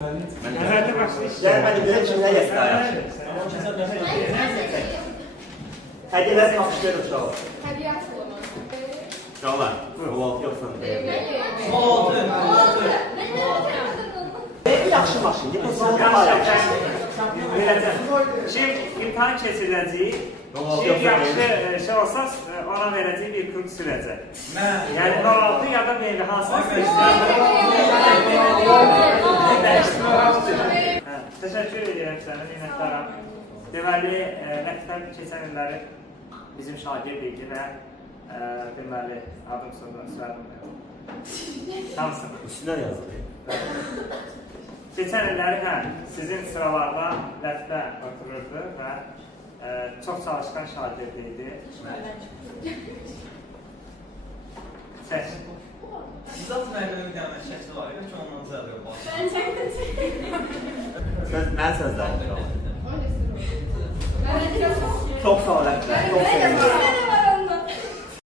Gel hadi göre kimler yaslar. Hadi ben kapışıyorum şu an. Şalan, bu yoksan. Bir yaxşı maşın, bu sonunda paylaşır. Kim imtahan keçirəcək, kim yaxşı şey olsa, ona verəcək bir kürk sürəcək. Yəni, qalaltı ya da meyve hansını Təşəkkür edirəm sənə, minnətdaram. Deməli, məktəb keçən illəri bizim şagird idi və deməli, adım sonra söylədim. Şansım. Üstündən yazılır. Keçən illəri sizin sıralarda dəftə otururdu və çox çalışkan şagird idi. Səs. İzzat müəllimin gəlmə şəkli var idi ki, ondan zərbəyə başlayır. Mən sözlərim. Çox sağ olun. Çox sevindim.